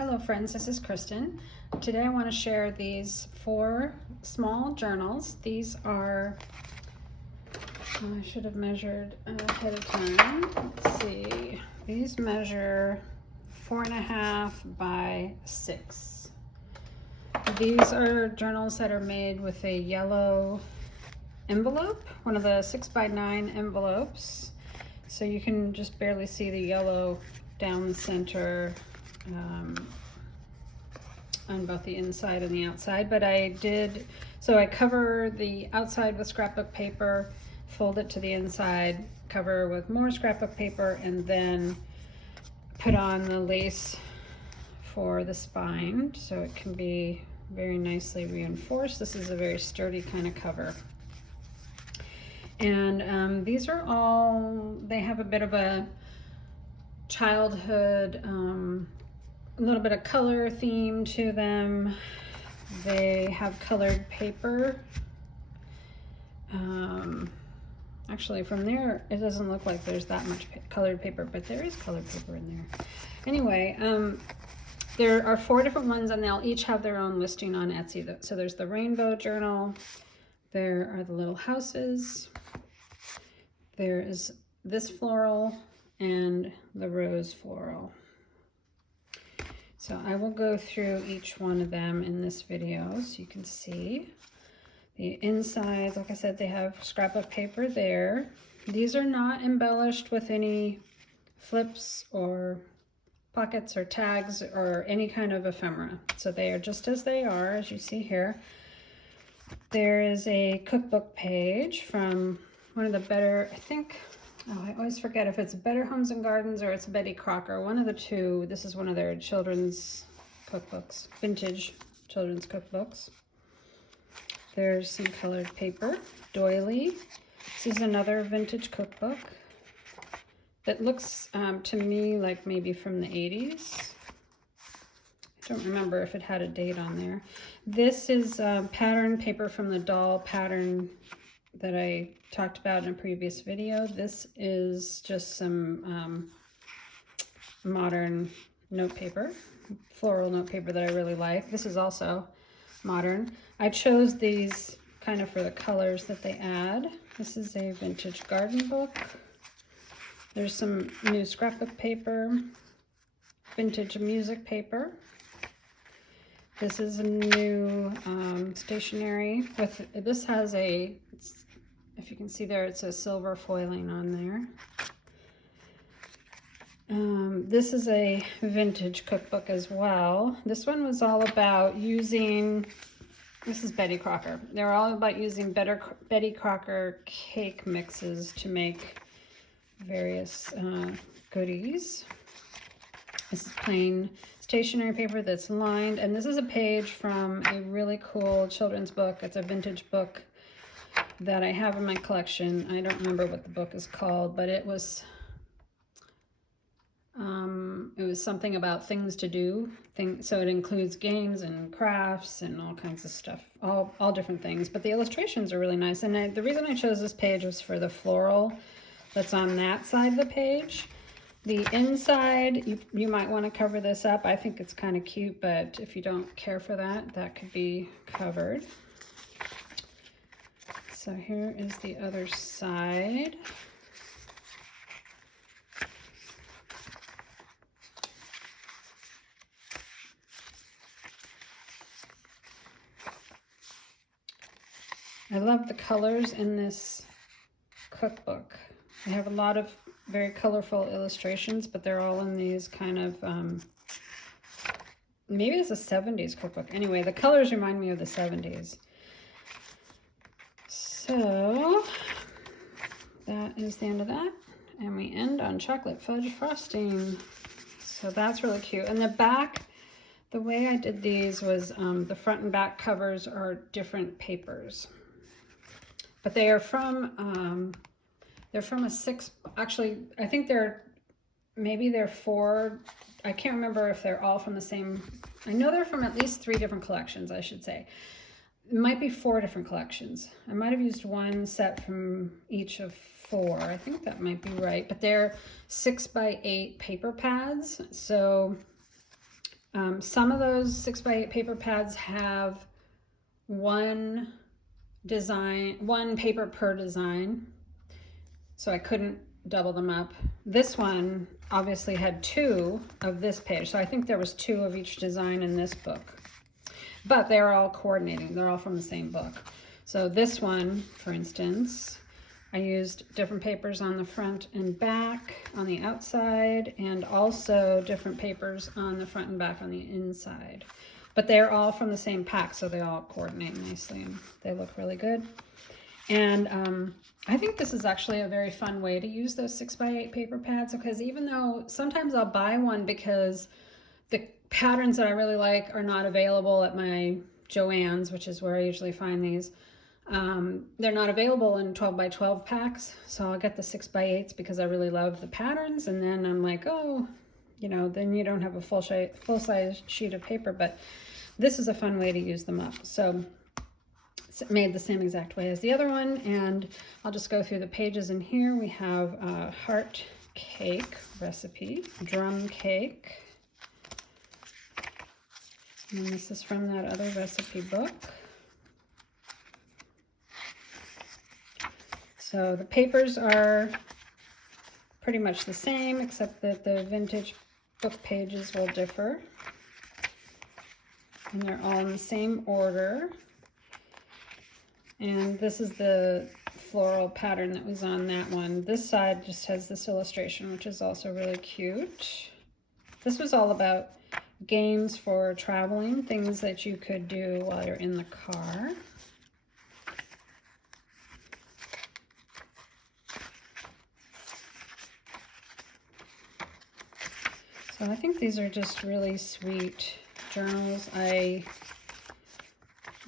Hello friends, this is Kristen. Today I want to share these 4 small journals. These are, I should have measured ahead of time. Let's see, these measure 4.5 by 6. These are journals that are made with a yellow envelope, one of the 6 by 9 envelopes. So you can just barely see the yellow down the center on both the inside and the outside, but I cover the outside with scrapbook paper, fold it to the inside, cover with more scrapbook paper, and then put on the lace for the spine so it can be very nicely reinforced. This is a very sturdy kind of cover. And these are all, they have a bit of a childhood, a little bit of color theme to them. They have colored paper. Actually, from there, it doesn't look like there's that much colored paper, but there is colored paper in there. Anyway, there are 4 different ones, and they'll each have their own listing on Etsy. So there's the rainbow journal. There are the little houses. There is this floral and the rose floral. So I will go through each one of them in this video so you can see. The inside, like I said, they have scrapbook paper there. These are not embellished with any flips or pockets or tags or any kind of ephemera. So they are just as they are, as you see here. There is a cookbook page from one of the better, I think, I always forget if it's Better Homes and Gardens or it's Betty Crocker, one of the two. This is one of their children's cookbooks, vintage children's cookbooks. There's some colored paper, doily. This is another vintage cookbook that looks to me like maybe from the 80s. I don't remember if it had a date on there. This is pattern paper from the doll pattern that I talked about in a previous video. This is just some modern note paper, floral note paper that I really like. This is also modern. I chose these kind of for the colors that they add. This is a vintage garden book. There's some new scrapbook paper, vintage music paper. This is a new stationery with, this has a, if you can see there, it's a silver foiling on there. This is a vintage cookbook as well. This one was all about using, this is Betty Crocker. They're all about using Betty Crocker cake mixes to make various goodies. This is plain stationery paper that's lined, and this is a page from a really cool children's book. It's a vintage book that I have in my collection. I don't remember what the book is called, but it was something about things to do. So it includes games and crafts and all kinds of stuff, all different things. But the illustrations are really nice. And the reason I chose this page was for the floral that's on that side of the page. The inside, you might want to cover this up. I think it's kind of cute, but if you don't care for that, that could be covered. So here is the other side. I love the colors in this cookbook. I have a lot of very colorful illustrations, but they're all in these kind of, maybe it's a 70s cookbook. Anyway, the colors remind me of the 70s. So that is the end of that. And we end on chocolate fudge frosting. So that's really cute. And the back, the way I did these was the front and back covers are different papers. But they are from a 6, actually, I think maybe they're 4, I can't remember if they're all from the same, I know they're from at least 3 different collections, I should say. It might be 4 different collections. I might have used one set from each of 4, I think that might be right, but they're 6 by 8 paper pads, so Some of those 6x8 paper pads have one paper per design, so I couldn't double them up. This one obviously had 2 of this page, so I think there was 2 of each design in this book. But they're all coordinating, they're all from the same book. So this one, for instance, I used different papers on the front and back on the outside, and also different papers on the front and back on the inside. But they're all from the same pack, so they all coordinate nicely and they look really good. And I think this is actually a very fun way to use those 6x8 paper pads, because even though sometimes I'll buy one because the patterns that I really like are not available at my Joann's, which is where I usually find these. They're not available in 12x12 packs, so I'll get the 6x8s because I really love the patterns, and then I'm like, oh, you know, then you don't have a full-size sheet of paper, but this is a fun way to use them up. So it's made the same exact way as the other one, and I'll just go through the pages in here. We have a heart cake recipe, drum cake, and this is from that other recipe book. So the papers are pretty much the same, except that the vintage book pages will differ. And they're all in the same order. And this is the floral pattern that was on that one. This side just has this illustration, which is also really cute. This was all about games for traveling, things that you could do while you're in the car. So I think these are just really sweet journals. I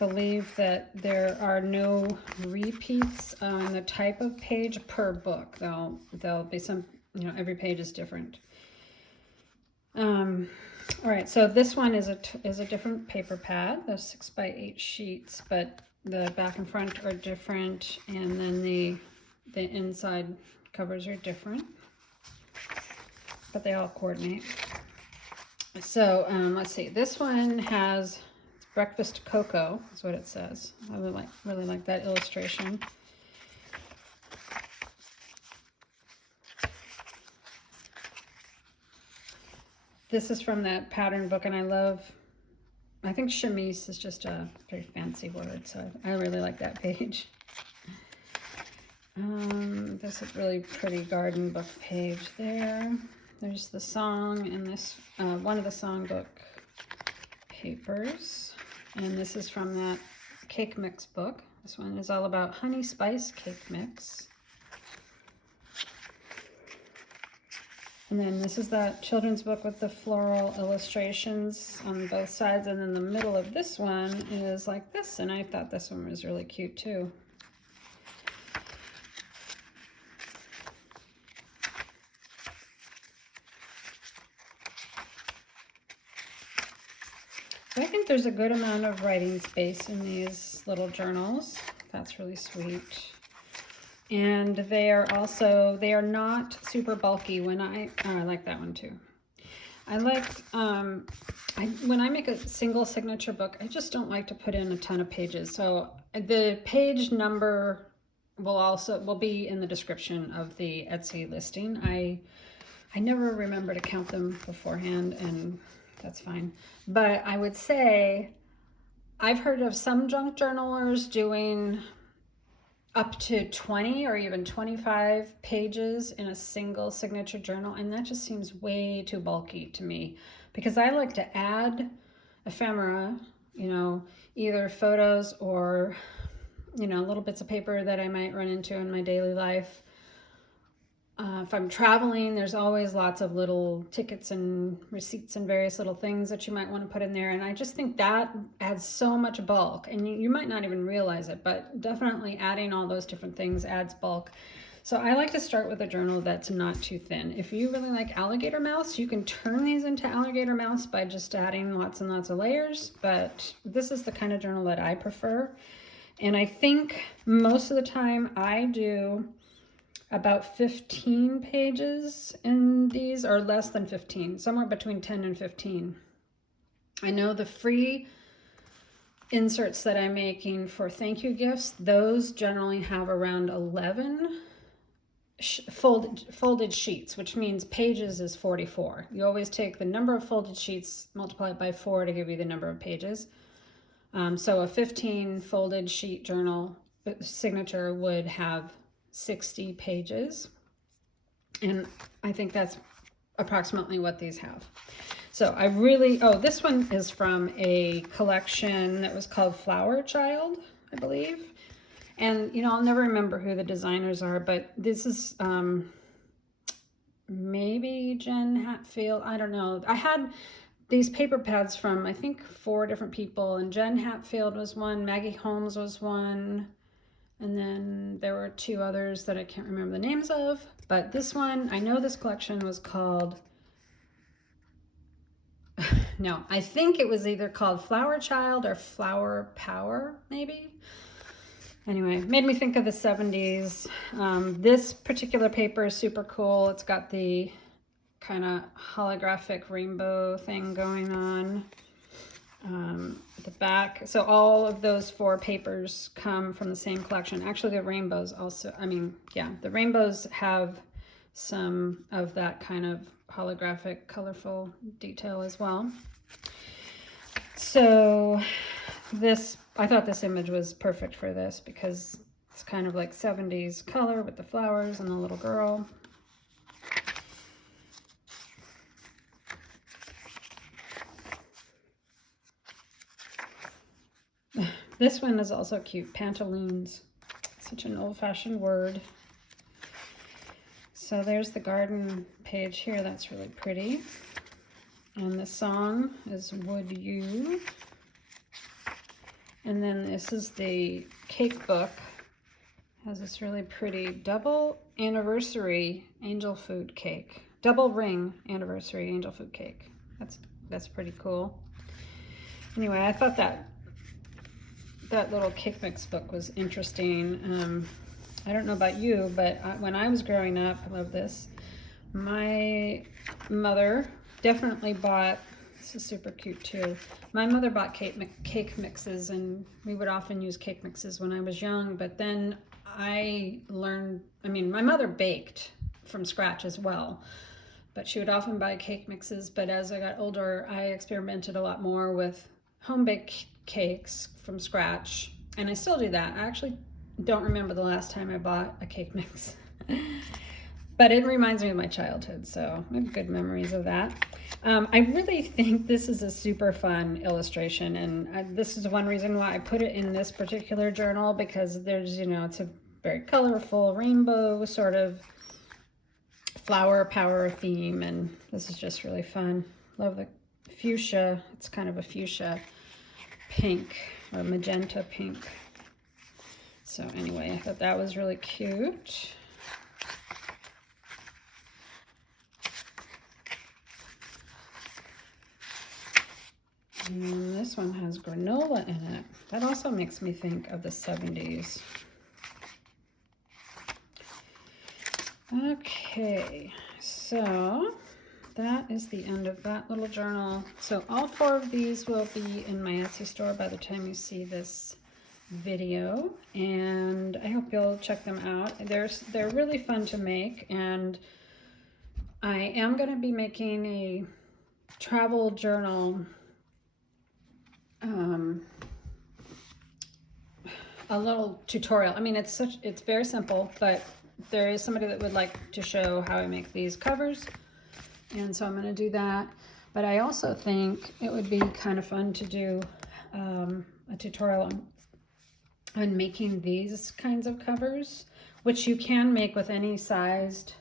believe that there are no repeats on the type of page per book. There'll be some, you know, every page is different. All right, so this one is a different paper pad, those 6x8 sheets, but the back and front are different, and then the inside covers are different, but they all coordinate. So let's see, this one has breakfast cocoa, is what it says. I really like that illustration. This is from that pattern book, and I think chemise is just a very fancy word, so I really like that page. This is really pretty garden book page there. There's the song and this, one of the songbook papers. And this is from that cake mix book. This one is all about honey spice cake mix. And then this is that children's book with the floral illustrations on both sides. And then the middle of this one is like this. And I thought this one was really cute too. So I think there's a good amount of writing space in these little journals. That's really sweet. And they are not super bulky. I like that one too. I liked, when I make a single signature book, I just don't like to put in a ton of pages. So the page number will be in the description of the Etsy listing. I never remember to count them beforehand, and that's fine. But I would say I've heard of some junk journalers doing up to 20 or even 25 pages in a single signature journal, and that just seems way too bulky to me, because I like to add ephemera, you know, either photos or, you know, little bits of paper that I might run into in my daily life. If I'm traveling, there's always lots of little tickets and receipts and various little things that you might want to put in there. And I just think that adds so much bulk, and you might not even realize it, but definitely adding all those different things adds bulk. So I like to start with a journal that's not too thin. If you really like alligator mouths, you can turn these into alligator mouths by just adding lots and lots of layers, but this is the kind of journal that I prefer. And I think most of the time I do about 15 pages in these, or less than 15, somewhere between 10 and 15. I know the free inserts that I'm making for thank you gifts, those generally have around 11 folded sheets, which means pages is 44. You always take the number of folded sheets, multiply it by 4 to give you the number of pages. So a 15 folded sheet journal signature would have 60 pages. And I think that's approximately what these have. So I really, oh, this one is from a collection that was called Flower Child, I believe. And, you know, I'll never remember who the designers are, but this is maybe Jen Hatfield. I don't know. I had these paper pads from, I think, 4 different people, and Jen Hatfield was one, Maggie Holmes was one, and then there were 2 others that I can't remember the names of. But this one, I know this collection was called, no, I think it was either called Flower Child or Flower Power, maybe. Anyway, made me think of the 70s. This particular paper is super cool. It's got the kind of holographic rainbow thing going on at the back. So all of those 4 papers come from the same collection. Actually, the rainbows also, I mean, yeah, the rainbows have some of that kind of holographic, colorful detail as well. So this, I thought this image was perfect for this because it's kind of like 70s color with the flowers and the little girl. This one is also cute, pantaloons. Such an old-fashioned word. So there's the garden page here, that's really pretty. And the song is Would You? And then this is the cake book. Has this really pretty double anniversary angel food cake. Double ring anniversary angel food cake. That's pretty cool. Anyway, I thought that little cake mix book was interesting. I don't know about you, but when I was growing up, I love this. My mother definitely bought, this is super cute too. My mother bought cake mixes, and we would often use cake mixes when I was young, but then I learned, I mean, my mother baked from scratch as well, but she would often buy cake mixes. But as I got older, I experimented a lot more with home-baked cakes from scratch, and I still do that. I actually don't remember the last time I bought a cake mix. But it reminds me of my childhood, so I have good memories of that. I really think this is a super fun illustration, and this is one reason why I put it in this particular journal, because there's, you know, it's a very colorful rainbow sort of flower power theme, and this is just really fun. Love the fuchsia. It's kind of a fuchsia pink or magenta pink. So anyway, I thought that was really cute. And this one has granola in it. That also makes me think of the 70s. Okay, so that is the end of that little journal. So all 4 of these will be in my Etsy store by the time you see this video, and I hope you'll check them out. They're really fun to make, and I am going to be making a travel journal, a little tutorial. I mean, it's very simple, but there is somebody that would like to show how I make these covers, and so I'm going to do that. But I also think it would be kind of fun to do a tutorial on making these kinds of covers, which you can make with any sized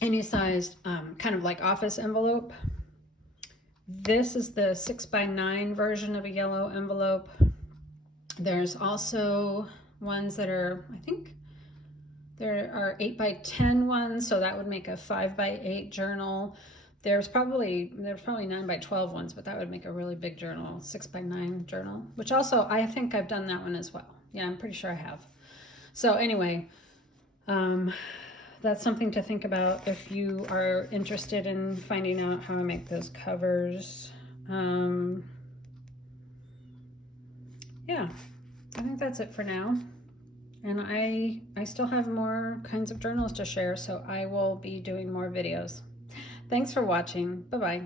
kind of like office envelope. This is the 6x9 version of a yellow envelope. There's also ones that are, I think there are 8x10 ones, so that would make a 5x8 journal. There's probably 9x12 ones, but that would make a really big journal, 6x9 journal, which also I think I've done that one as well. Yeah, I'm pretty sure I have. So anyway, that's something to think about if you are interested in finding out how I make those covers. Yeah, I think that's it for now. And I still have more kinds of journals to share, so I will be doing more videos. Thanks for watching. Bye-bye.